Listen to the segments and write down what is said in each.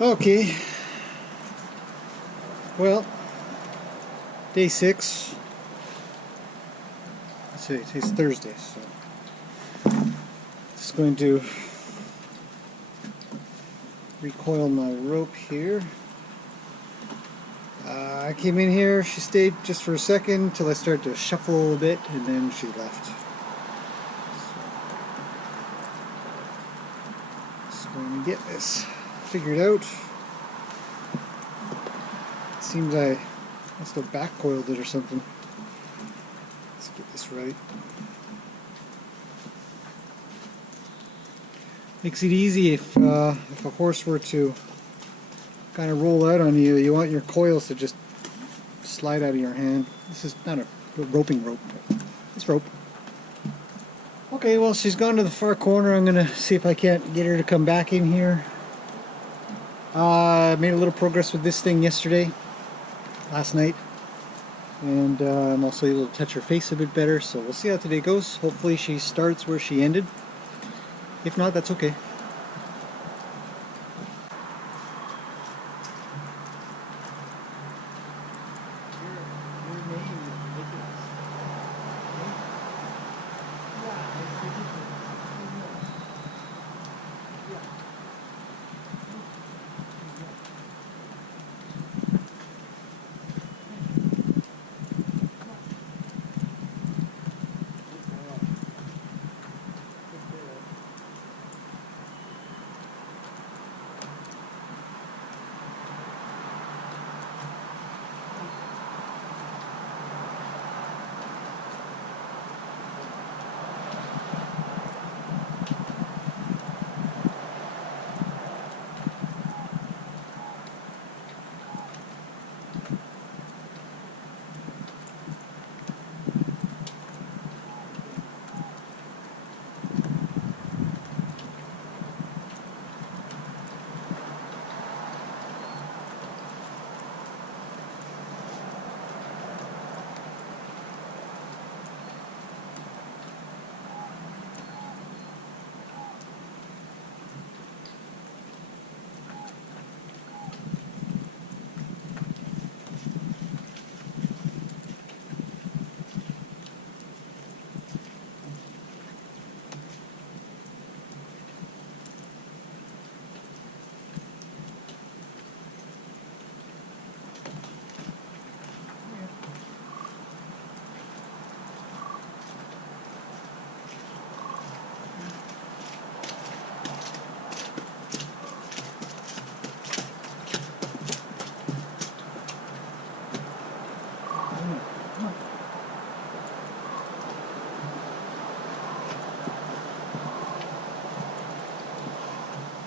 Okay, well, day 6. Let's see, today's Thursday, so just going to recoil my rope here. I came in here, she stayed just for a second until I started to shuffle a little bit, and then she left. So going to get this figured out. It seems I must have back coiled it or something. Let's get this right. Makes it easy if a horse were to kind of roll out on you. You want your coils to just slide out of your hand. This is not a roping rope, but it's rope. Okay, well, she's gone to the far corner. I'm gonna see if I can't get her to come back in here. I made a little progress with this thing last night, and I'm also able to touch her face a bit better, so we'll see how today goes. Hopefully she starts where she ended. If not, that's okay.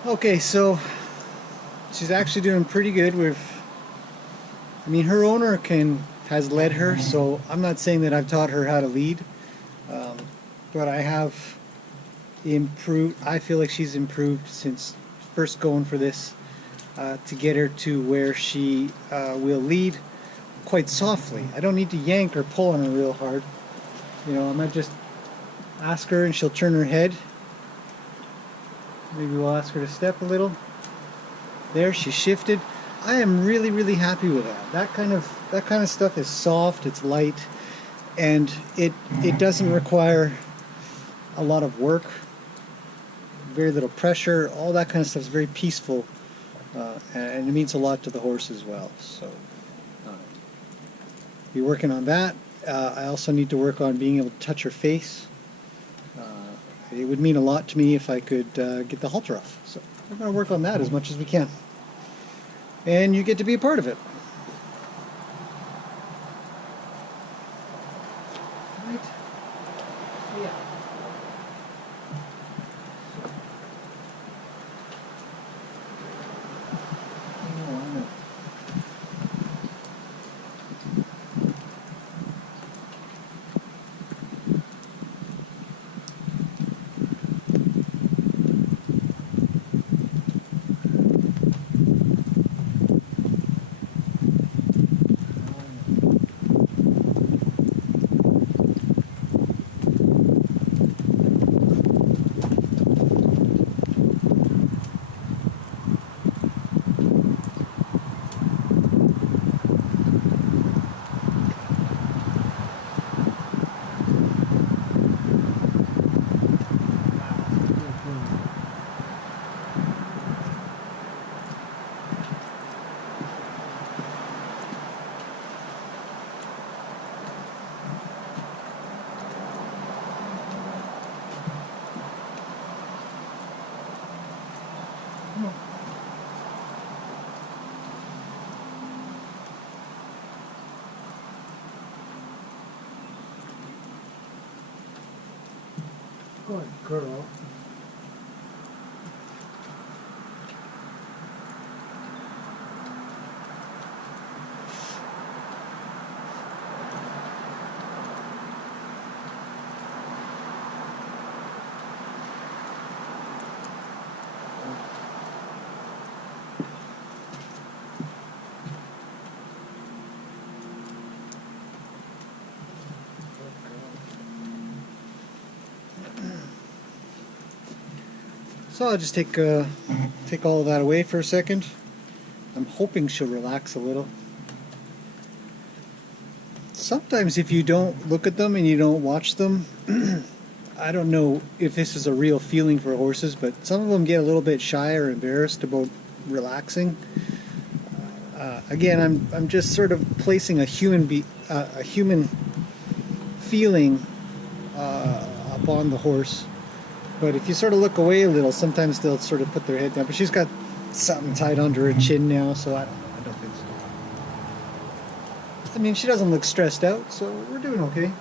Okay, so she's actually doing pretty good. Her owner has led her, so I'm not saying that I've taught her how to lead, but I have improved. I feel like she's improved since first going for this, to get her to where she will lead quite softly. I don't need to yank or pull on her real hard. I might just ask her and she'll turn her head. Maybe we'll ask her to step a little. There, she shifted. I am really, really happy with that. That kind of stuff is soft, it's light, and it doesn't require a lot of work, very little pressure. All that kind of stuff is very peaceful, and it means a lot to the horse as well. So, be working on that. I also need to work on being able to touch her face. It would mean a lot to me if I could get the halter off. So we're going to work on that as much as we can. And you get to be a part of it. Right? Yeah. Good girl. So I'll just take all of that away for a second. I'm hoping she'll relax a little. Sometimes if you don't look at them and you don't watch them, I don't know if this is a real feeling for horses, but some of them get a little bit shy or embarrassed about relaxing. Again, I'm just sort of placing a human feeling upon the horse. But if you sort of look away a little, sometimes they'll sort of put their head down. But she's got something tied under her chin now, so I don't know. I don't think so. I mean, she doesn't look stressed out, so we're doing okay.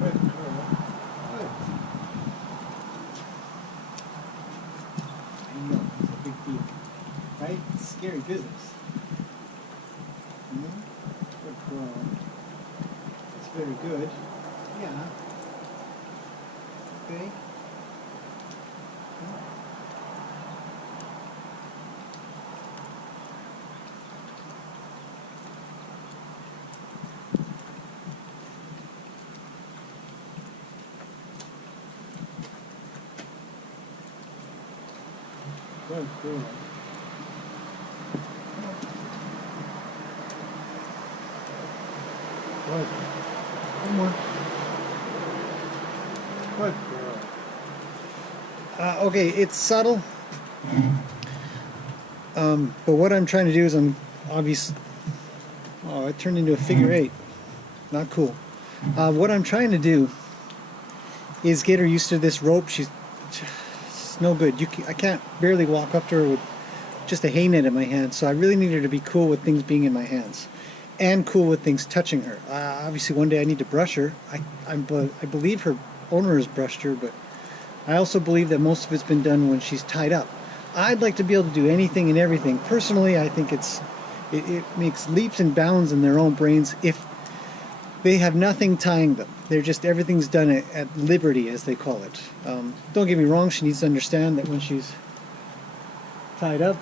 Good girl. Right? It's scary business. Good girl. That's very good. Yeah. Okay. Good girl. Good. One more. Good girl. Okay, it's subtle. But what I'm trying to do is oh, it turned into a figure eight. Not cool. What I'm trying to do is get her used to this rope. She's no good. I can't barely walk up to her with just a hay net in my hand, so I really need her to be cool with things being in my hands and cool with things touching her. Obviously one day I need to brush her. I believe her owner has brushed her, but I also believe that most of it's been done when she's tied up. I'd like to be able to do anything and everything. Personally, I think it makes leaps and bounds in their own brains if they have nothing tying them. They're just, everything's done at liberty, as they call it. Don't get me wrong, she needs to understand that when she's tied up,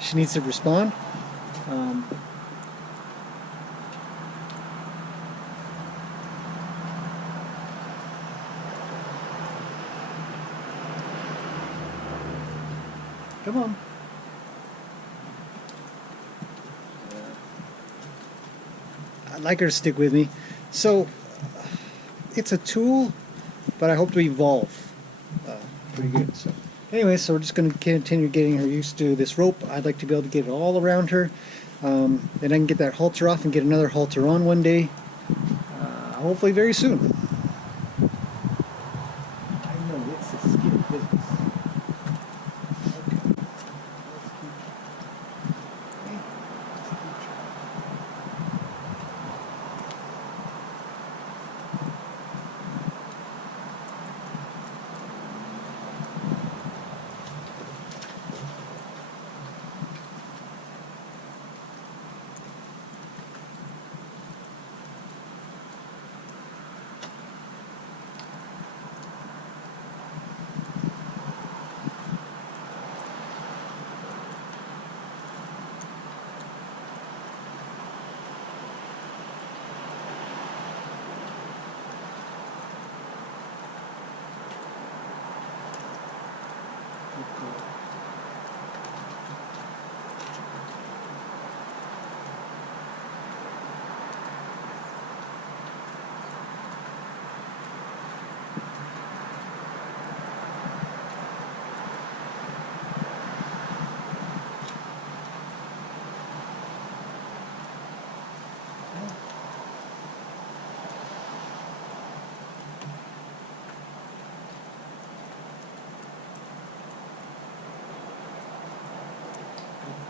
she needs to respond. Come on. I'd like her to stick with me. So, it's a tool, but I hope to evolve pretty good. So, anyway, so we're just going to continue getting her used to this rope. I'd like to be able to get it all around her. Then I can get that halter off and get another halter on one day. Hopefully very soon. I know, it's a scary business.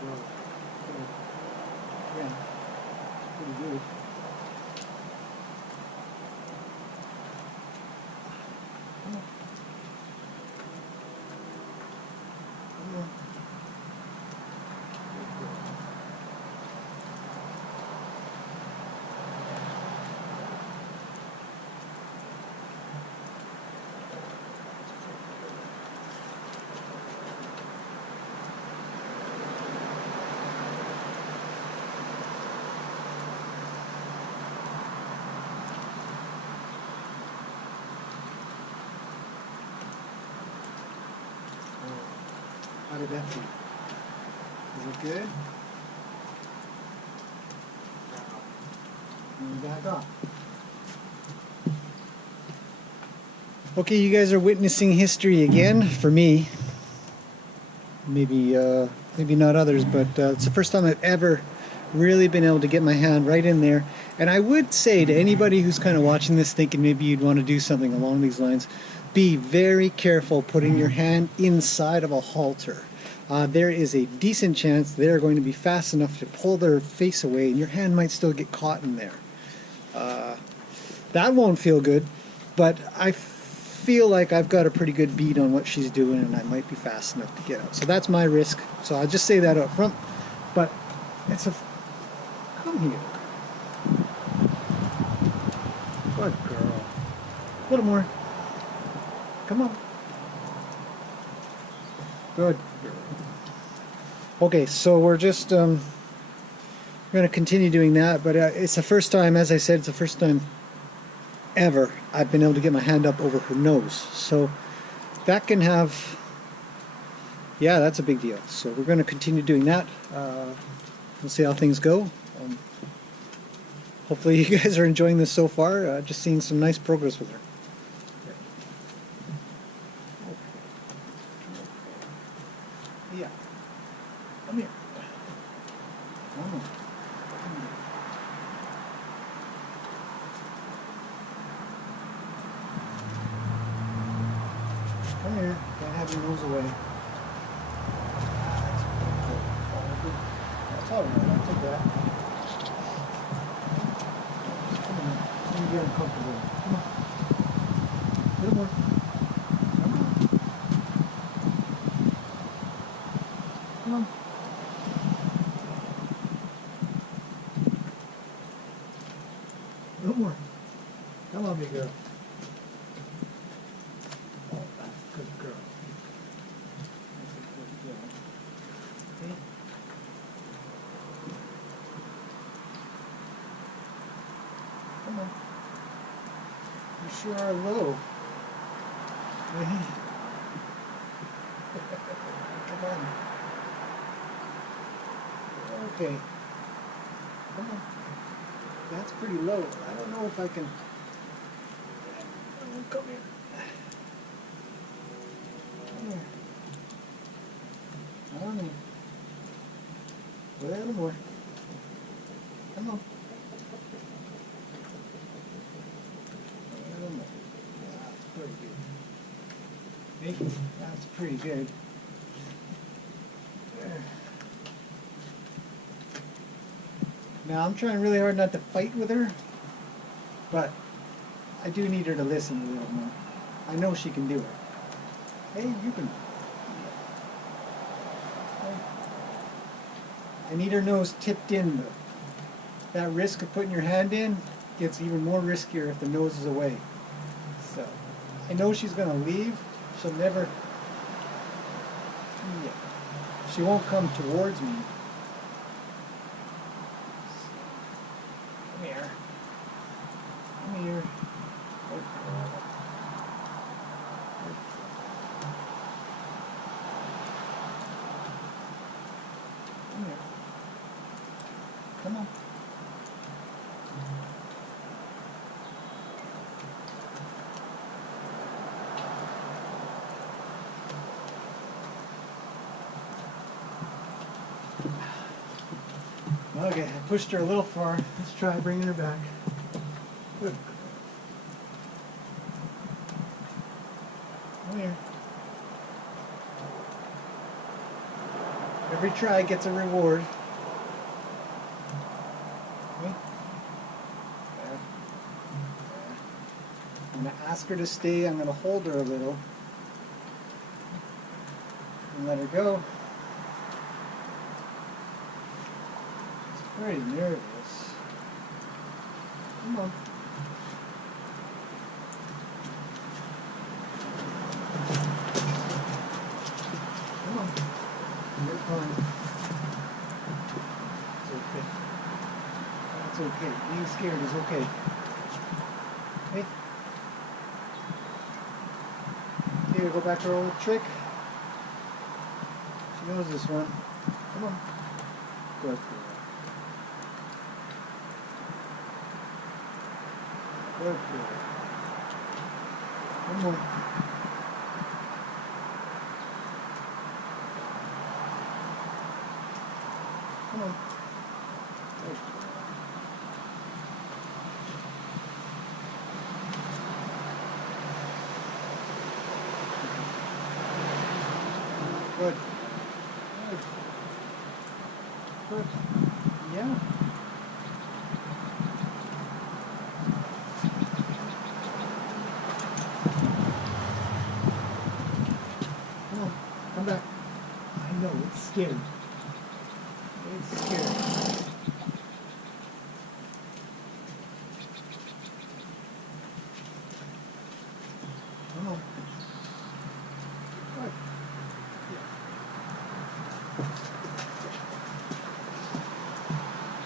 girl. Good. Yeah, pretty good. Come on. Come on. Good girl. How did that feel? Is it good? And back off. Okay, you guys are witnessing history again for me. Maybe not others, but it's the first time I've ever really been able to get my hand right in there. And I would say to anybody who's kind of watching this thinking maybe you'd want to do something along these lines, be very careful putting your hand inside of a halter. There is a decent chance they're going to be fast enough to pull their face away and your hand might still get caught in there. That won't feel good, but I feel like I've got a pretty good beat on what she's doing and I might be fast enough to get out. So that's my risk. So I'll just say that up front. But it's a... Come here. Good girl. A little more. Come on. Good girl. Okay, so we're just going to continue doing that, but it's the first time, as I said, it's the first time ever I've been able to get my hand up over her nose. So that can have, yeah, that's a big deal. So we're going to continue doing that. We'll see how things go. Hopefully you guys are enjoying this so far. Just seeing some nice progress with her. Yeah. Come here. Come on. Come here. Can't have your nose away. That's all right. I'll take that. Come on. Let me get uncomfortable. Come on. A little more. Come on. Come on. A little more. Come on, big girl. Oh, that's a good girl. That's a good girl. Okay. Come on. You sure are low. Come on. Okay. Come on. That's pretty low. I don't know if I can. Oh, come here. Come here. Come on. A little more. Come on. A little more. That's pretty good. Hey, that's pretty good. There. Now I'm trying really hard not to fight with her, but I do need her to listen a little more. I know she can do it. Hey, you can. I need her nose tipped in though. That risk of putting your hand in gets even more riskier if the nose is away. So I know she's gonna leave. She'll never. Yeah. She won't come towards me. Come here. Come here. Good girl. Come here. Come on. Okay, I pushed her a little far. Let's try bringing her back. Good. Come here. Every try gets a reward. Okay. I'm going to ask her to stay. I'm going to hold her a little and let her go. She's very nervous. Come on. Come on. You're fine. It's okay. It's okay. Being scared is okay. Okay? Okay, we go back to our old trick. She knows this one. Come on. Good girl. Good girl. Come on. Come on. Good girl. Good. Good. Good. Yeah. Come on. Come back. I know, it's scary. It's scary. Come on. Good.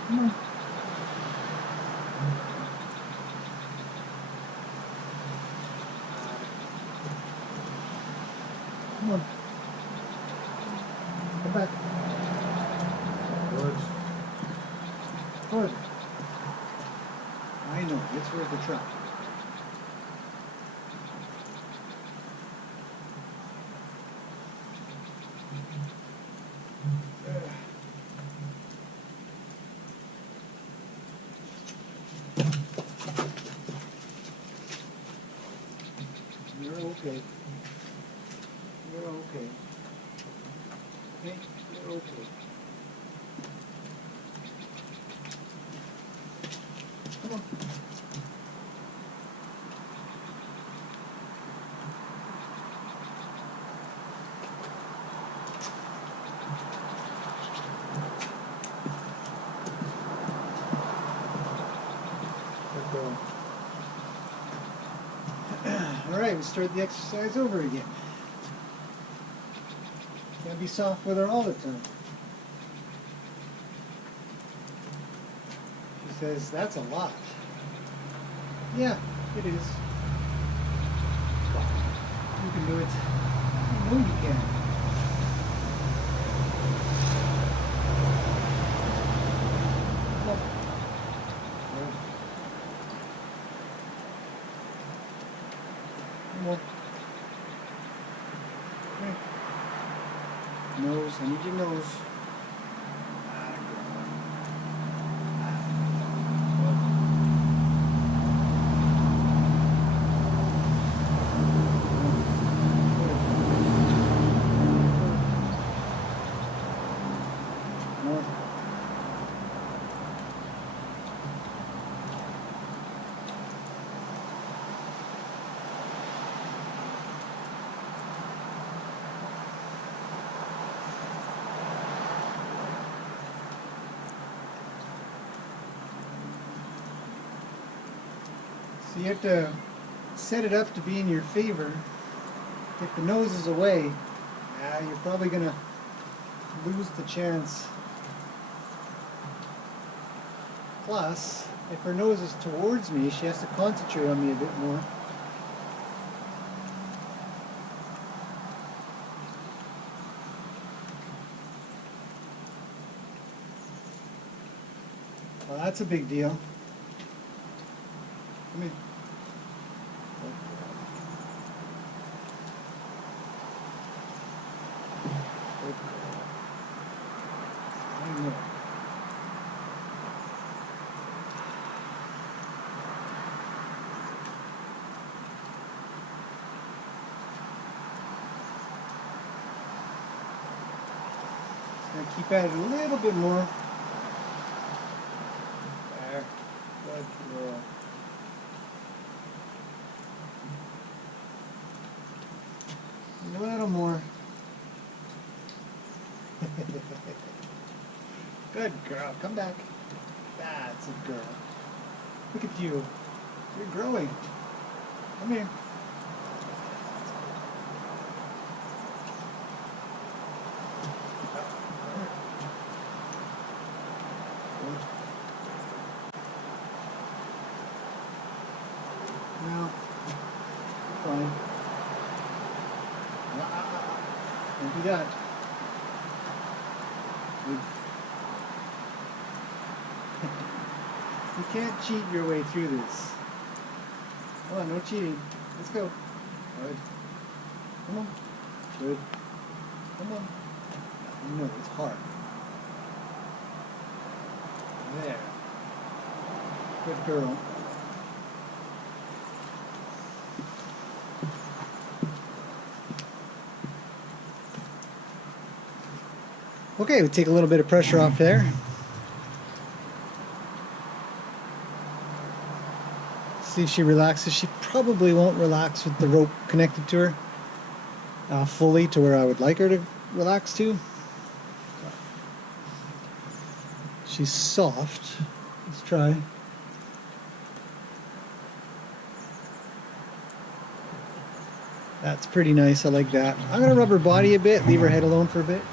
Come on. Come on. Come back. Good. Good. I know, it's worth a try. You're okay. You're okay. Okay? You're okay. Come on. Good girl. All right, we start the exercise over again. Gotta be soft with her all the time. She says, that's a lot. Yeah, it is. You can do it. I know you can. Come on. Good. Come on. Okay. Nose, I need your nose. More. So you have to set it up to be in your favor. If the nose is away, you're probably going to lose the chance. Plus, if her nose is towards me, she has to concentrate on me a bit more. Well, that's a big deal. Come here. I know. Gonna keep at it a little bit more. There. Good girl. A little more. Good girl. Come back. That's a girl. Look at you. You're growing. Come here. No. Fine. Don't do that. Good. You can't cheat your way through this. Come on, no cheating. Let's go. Good. Come on. Good. Come on. No, it's hard. There. Good girl. Okay, we take a little bit of pressure off there. See if she relaxes. She probably won't relax with the rope connected to her fully to where I would like her to relax to. She's soft. Let's try. That's pretty nice. I like that. I'm going to rub her body a bit, leave her head alone for a bit.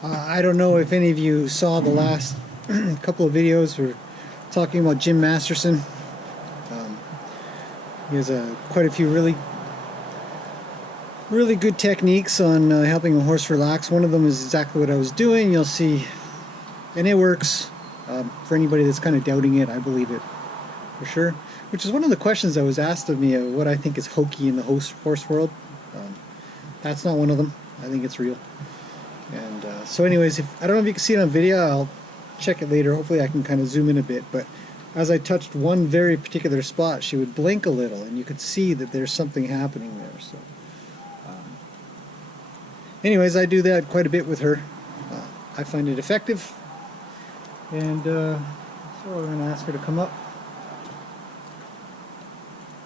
I don't know if any of you saw the last couple of videos we're talking about Jim Masterson. He has quite a few really good techniques on helping a horse relax. One of them is exactly what I was doing. You'll see, and it works. For anybody that's kind of doubting it, I believe it for sure. Which is one of the questions that was asked of me, what I think is hokey in the horse world. That's not one of them. I think it's real. And so anyways, I don't know if you can see it on video, I'll check it later. Hopefully I can kind of zoom in a bit. But as I touched one very particular spot, she would blink a little, and you could see that there's something happening there. So anyways, I do that quite a bit with her. I find it effective. And so we're going to ask her to come up.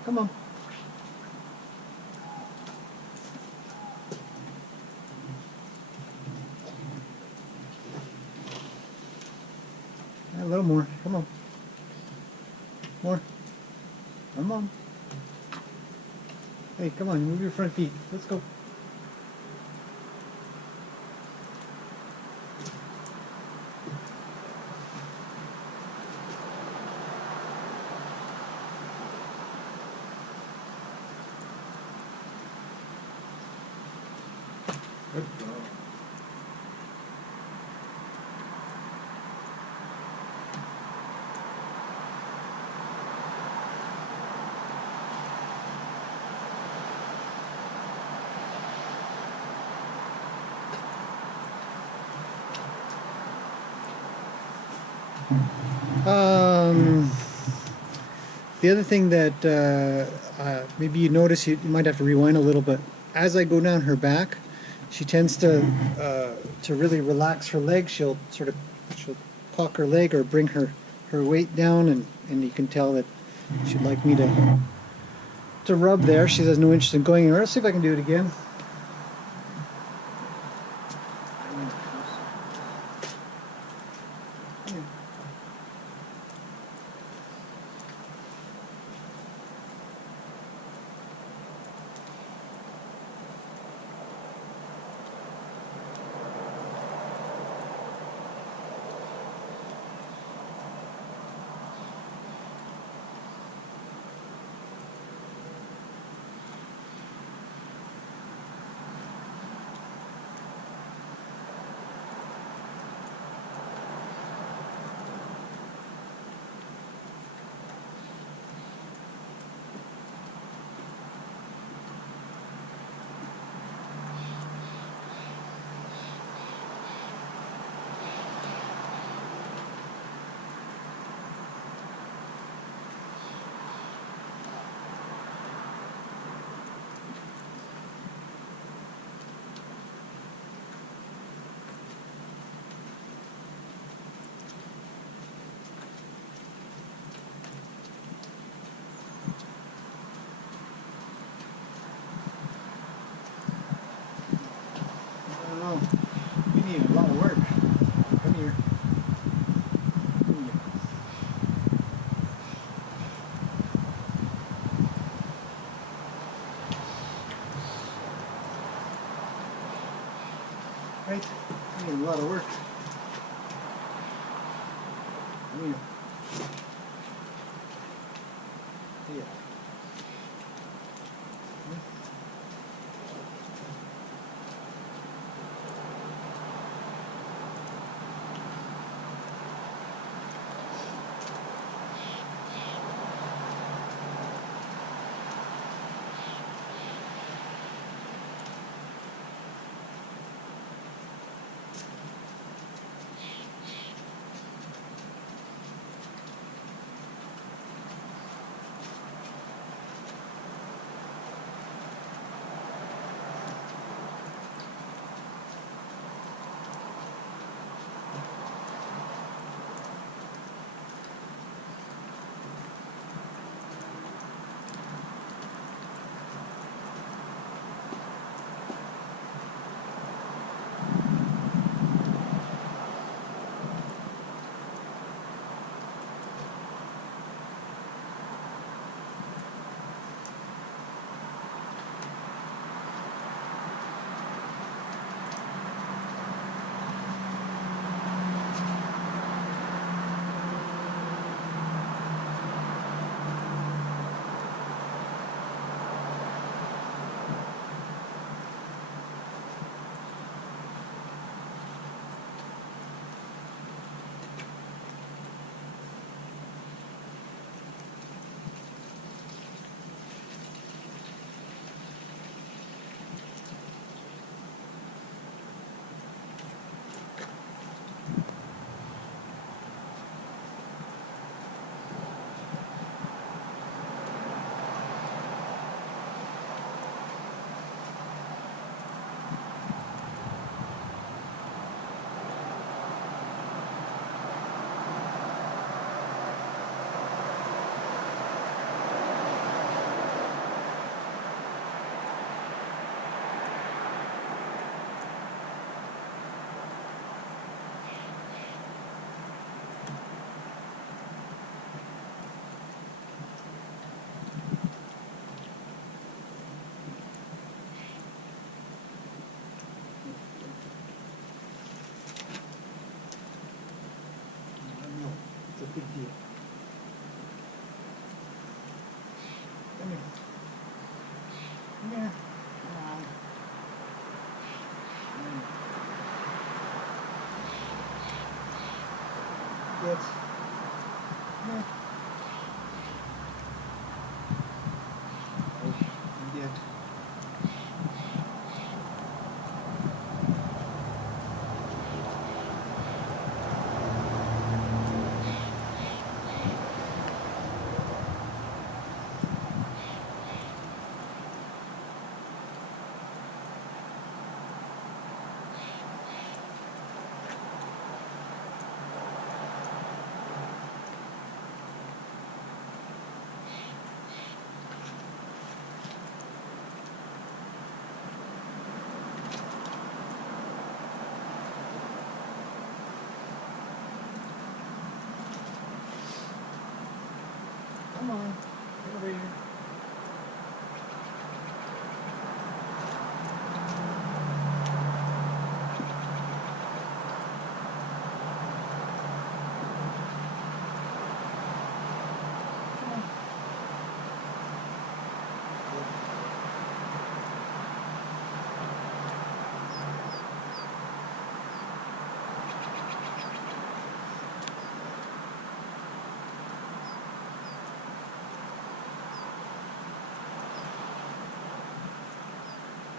Come on. A little more. Come on. More. Come on. Hey, come on, move your front feet. Let's go. Good girl. The other thing that maybe you notice, you might have to rewind a little, but as I go down her back, she tends to really relax her leg. She'll she'll cock her leg or bring her weight down, and you can tell that she'd like me to rub there. She has no interest in going anywhere. Let's see if I can do it again. I don't know. You need a lot of work. Come here. Come here. Right? You need a lot of work. Come here. Here. Good deal. Come here. Come here. Come on. Good. Come here. Oh, good. Come on, get over here. Come on.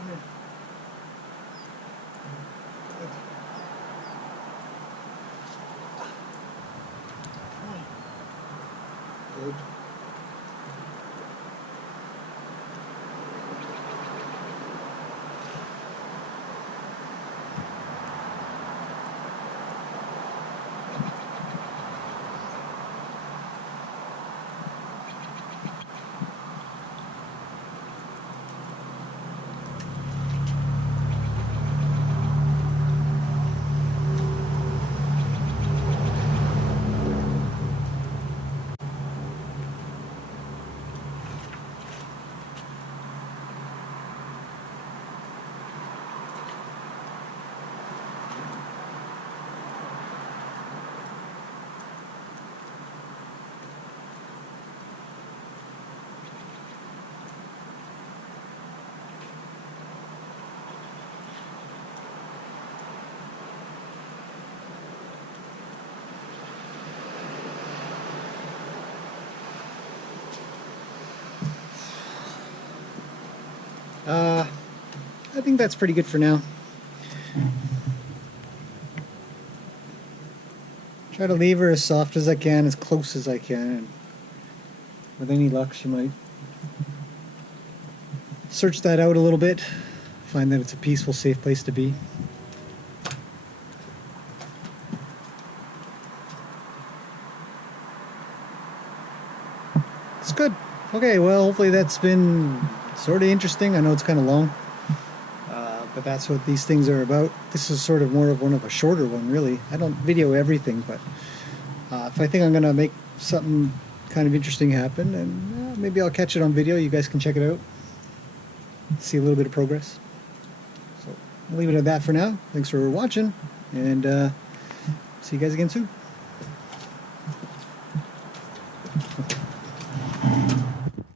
Come here. Good. Come on. Good. I think that's pretty good for now. Try to leave her as soft as I can, as close as I can, and with any luck she might search that out a little bit, find that it's a peaceful, safe place to be. It's good. Okay, well, hopefully that's been sort of interesting. I know it's kind of long, but that's what these things are about. This is sort of more of one of a shorter one, really. I don't video everything, but if I think I'm going to make something kind of interesting happen, and maybe I'll catch it on video. You guys can check it out, see a little bit of progress. So I'll leave it at that for now. Thanks for watching, and see you guys again soon.